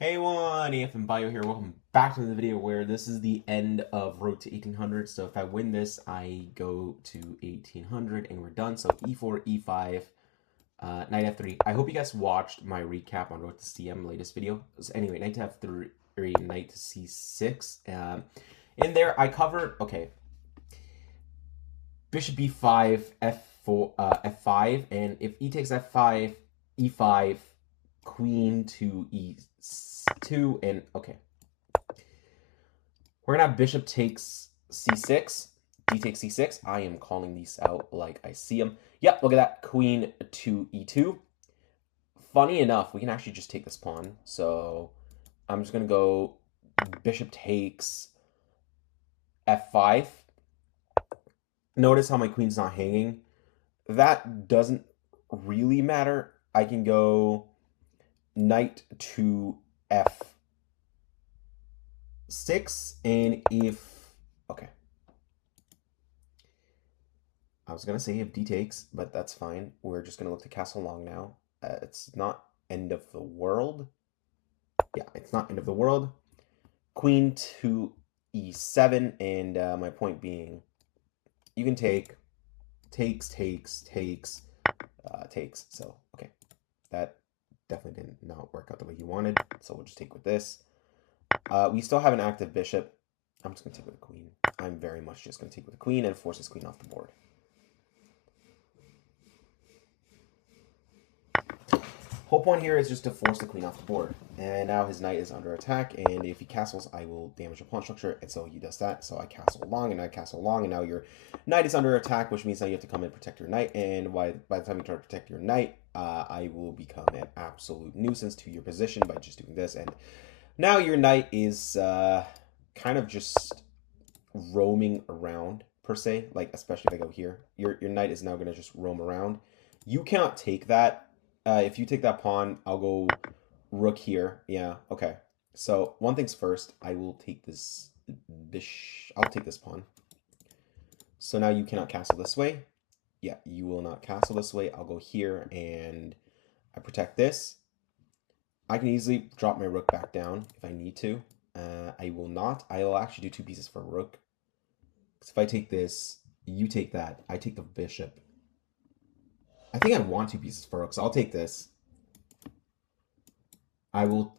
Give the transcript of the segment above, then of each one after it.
Hey everyone, AF and Bio here. Welcome back to the video where this is the end of Road to 1800. So if I win this, I go to 1800 and we're done. So e4, e5, knight f3. I hope you guys watched my recap on Road to CM latest video. So anyway, knight to f3, knight to c6. In there, I covered, okay, bishop b5, f4, f5, and if e takes f5, e5, queen to e2, and okay. We're gonna have bishop takes c6, d takes c6. I am calling these out like I see them. Yep, look at that, queen to e2. Funny enough, we can actually just take this pawn. So I'm just gonna go bishop takes f5. Notice how my queen's not hanging. That doesn't really matter. I can go knight to f6, and if, okay, I was gonna say if d takes, but that's fine. We're just gonna look to castle long now. It's not end of the world. Yeah, it's not end of the world. Queen to e7, and my point being, you can take, takes, takes. So okay, that definitely did not work out the way you wanted. So we'll just take with this. We still have an active bishop. I'm just gonna take with the queen. I'm very much just gonna take with the queen and force this queen off the board. Whole point here is just to force the queen off the board. And now his knight is under attack, and if he castles, I will damage the pawn structure, and so he does that. So I castle along, and I castle along, and now your knight is under attack, which means now you have to come and protect your knight, and by the time you try to protect your knight, I will become an absolute nuisance to your position by just doing this, and now your knight is kind of just roaming around, per se, like especially if I go here. Your knight is now going to just roam around. You cannot take that. If you take that pawn, I'll go rook here. Yeah, okay. So one thing's first, I will take this I'll take this pawn. So now you cannot castle this way. Yeah, you will not castle this way. I'll go here and I protect this. I can easily drop my rook back down if I need to. I will not. I will actually do two pieces for rook. Because if I take this, you take that. I take the bishop. I think I want two pieces for rook, so I'll take this. I will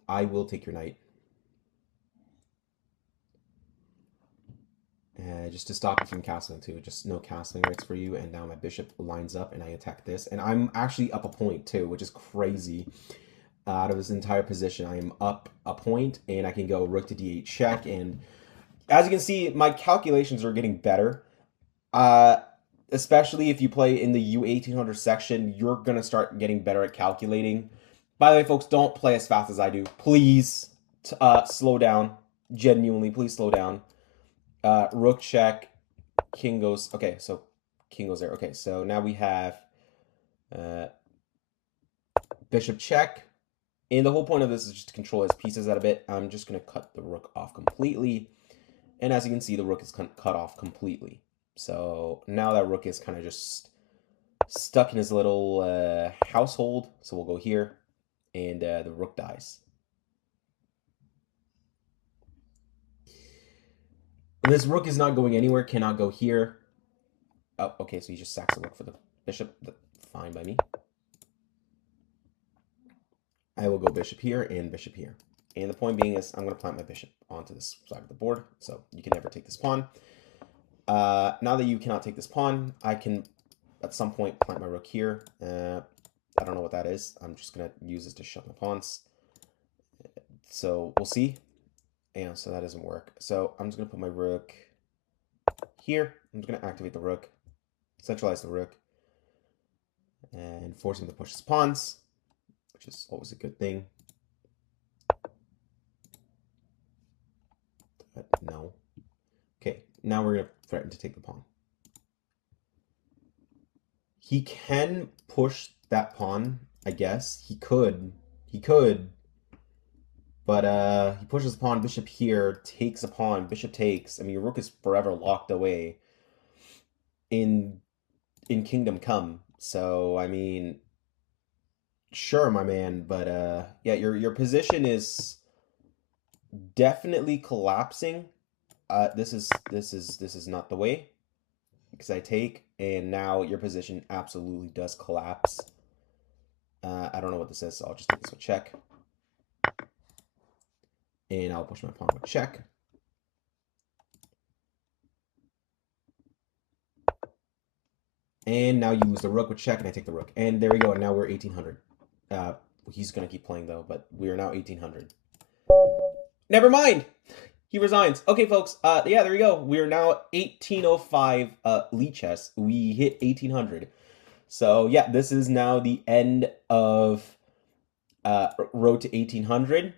take your knight. Just to stop you from castling too. Just no castling rights for you. And now my bishop lines up and I attack this. And I'm actually up a point too, which is crazy. Out of this entire position, I am up a point and I can go rook to d8 check. And as you can see, my calculations are getting better. Especially if you play in the U1800 section, you're going to start getting better at calculating. By the way, folks, don't play as fast as I do. Please slow down. Genuinely, please slow down. Rook check. King goes. Okay, so king goes there. Okay, so now we have bishop check. And the whole point of this is just to control his pieces out a bit. I'm just going to cut the rook off completely. And as you can see, the rook is cut off completely. So now that rook is kind of just stuck in his little household. So we'll go here, and the rook dies. This rook is not going anywhere, cannot go here. Oh, okay, so he just sacks the rook for the bishop. Fine by me. I will go bishop here and bishop here. And the point being is I'm going to plant my bishop onto this side of the board, so you can never take this pawn. Now that you cannot take this pawn, I can at some point plant my rook here. I don't know what that is. I'm just going to use this to shut my pawns. So we'll see. And so that doesn't work. So I'm just going to put my rook here. I'm just going to activate the rook, centralize the rook, and force him to push his pawns, which is always a good thing. But no. Okay, now we're going to threaten to take the pawn. He can push that pawn, I guess. He could. But he pushes the pawn, bishop here, takes a pawn, bishop takes. I mean, your rook is forever locked away in Kingdom Come. So, I mean, sure, my man, but yeah, your position is definitely collapsing. This is not the way, because I take, and now your position absolutely does collapse. I don't know what this is, so I'll just take this with check. And I'll push my pawn with check. And now you lose the rook with check, and I take the rook. And there we go, and now we're 1800. He's going to keep playing, though, but we are now 1800. Never mind! He resigns. Okay, folks, yeah, there we go. We are now 1805 Lichess. We hit 1800. So, yeah, this is now the end of road to 1800.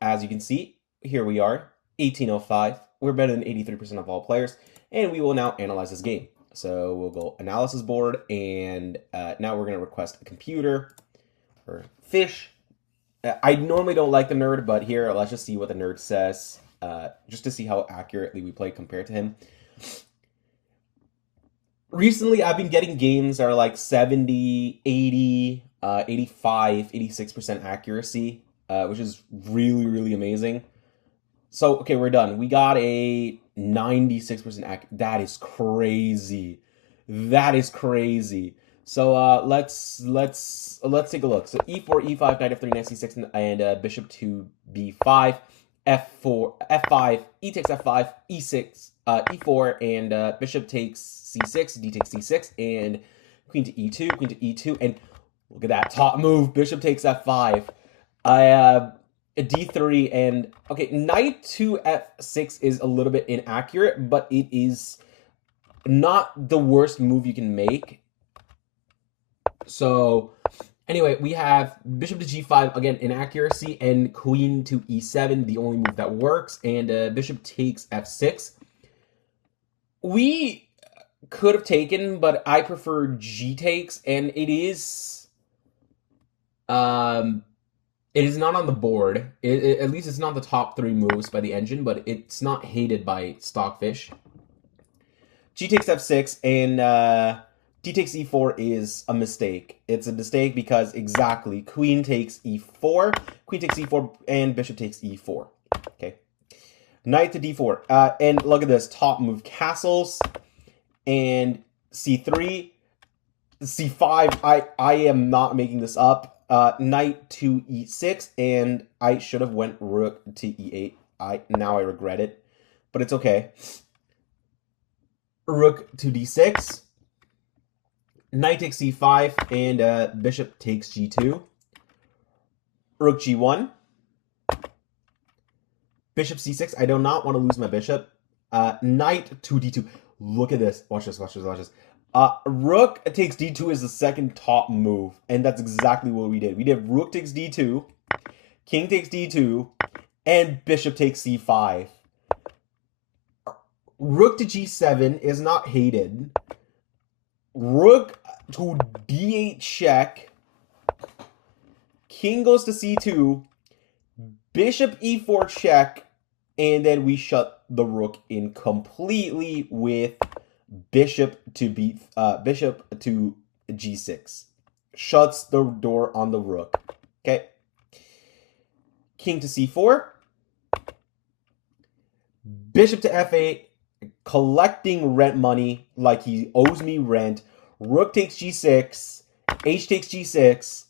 As you can see, here we are, 1805. We're better than 83% of all players, and we will now analyze this game. So we'll go analysis board, and now we're going to request a computer or fish. I normally don't like the nerd, but here, let's just see what the nerd says, just to see how accurately we play compared to him. Recently, I've been getting games that are like 70, 80, 85, 86% accuracy, which is really, really amazing. So, okay, we're done. We got a 96% accuracy. That is crazy. That is crazy. So let's take a look. So e4, e5, knight f3, knight c6, and bishop to b5, f4, f5, e takes f5, e6, e4, and bishop takes c6, d takes c6, and queen to e2, queen to e2, and look at that top move. Bishop takes f5. D3, and okay, knight to f6 is a little bit inaccurate, but it is not the worst move you can make. So anyway, we have bishop to g5, again, inaccuracy, and queen to e7, the only move that works, and bishop takes f6. We could have taken, but I prefer g takes, and it is not on the board. At least it's not the top 3 moves by the engine, but it's not hated by Stockfish. G takes f6, and d takes e4 is a mistake. It's a mistake because exactly, queen takes e4, queen takes e4, and bishop takes e4. Okay. Knight to d4. And look at this, top move, castles, and c3, c5. I am not making this up. Knight to e6, and I should have went rook to e8. Now I regret it, but it's okay. Rook to d6, knight takes c5, and bishop takes g2. Rook g1, bishop c6. I do not want to lose my bishop. Knight to d2. Look at this. Watch this. Watch this. Watch this. Rook takes d2 is the second top move, and that's exactly what we did. We did rook takes d2, king takes d2, and bishop takes c5. Rook to g7 is not hated. Rook to d8 check. King goes to c2. Bishop e4 check, and then we shut the rook in completely with bishop to g6. Shuts the door on the rook. Okay. King to c4. Bishop to f8. Collecting rent money like he owes me rent. Rook takes g6. H takes g6.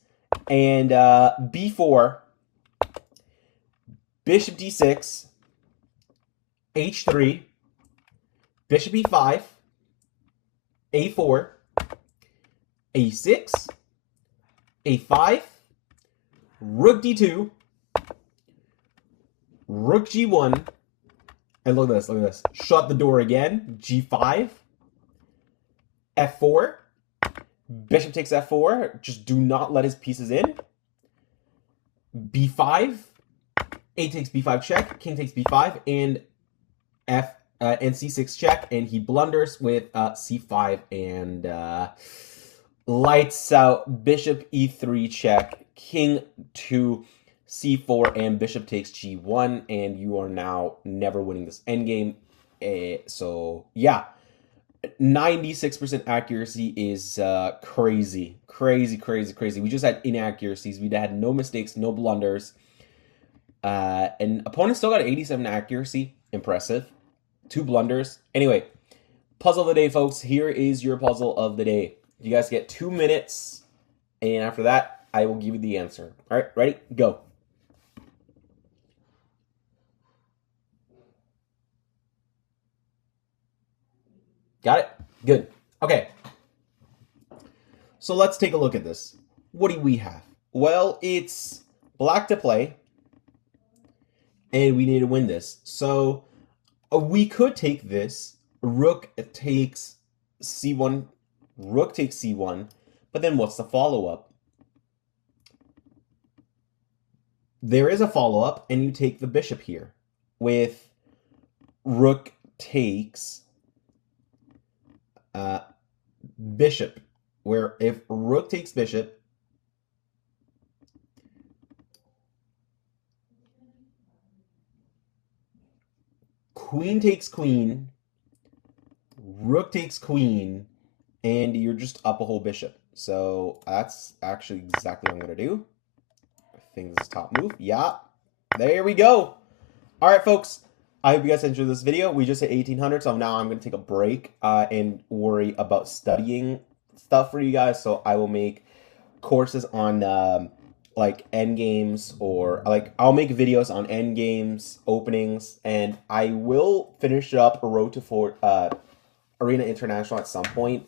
And b4. Bishop d6. h3. Bishop e5. a4. a6. a5. Rook d2. Rook g1. And look at this, look at this. Shut the door again. G5. F4. Bishop takes F4. Just do not let his pieces in. B5. A takes B5 check. King takes B5. And and C6 check. And he blunders with C5 and lights out. Bishop E3 check. King to c4, and bishop takes g1, and you are now never winning this endgame. So yeah, 96% accuracy is crazy, crazy, crazy, crazy. We just had inaccuracies. We had no mistakes, no blunders. And opponent still got 87 accuracy. Impressive. 2 blunders. Anyway, puzzle of the day, folks. Here is your puzzle of the day. You guys get 2 minutes, and after that, I will give you the answer. All right, ready? Go. Got it? Good. Okay. So let's take a look at this. What do we have? Well, it's black to play, and we need to win this. So we could take this. Rook takes c1. Rook takes c1. But then what's the follow-up? There is a follow-up, and you take the bishop here with rook takes bishop, where if rook takes bishop, queen takes queen, rook takes queen, and you're just up a whole bishop. So that's actually exactly what I'm going to do. I think this is top move. Yeah, there we go. All right, folks. I hope you guys enjoyed this video. We just hit 1800, so now I'm going to take a break and worry about studying stuff for you guys. So I will make courses on like end games, or like I'll make videos on end games, openings, and I will finish up a Road to Arena International at some point.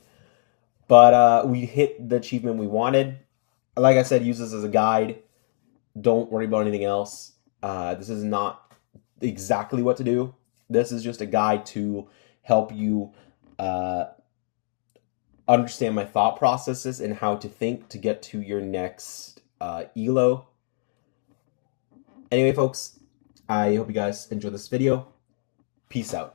But we hit the achievement we wanted. Like I said, use this as a guide. Don't worry about anything else. This is not exactly what to do. This is just a guide to help you understand my thought processes and how to think to get to your next ELO. Anyway, folks, I hope you guys enjoyed this video. Peace out.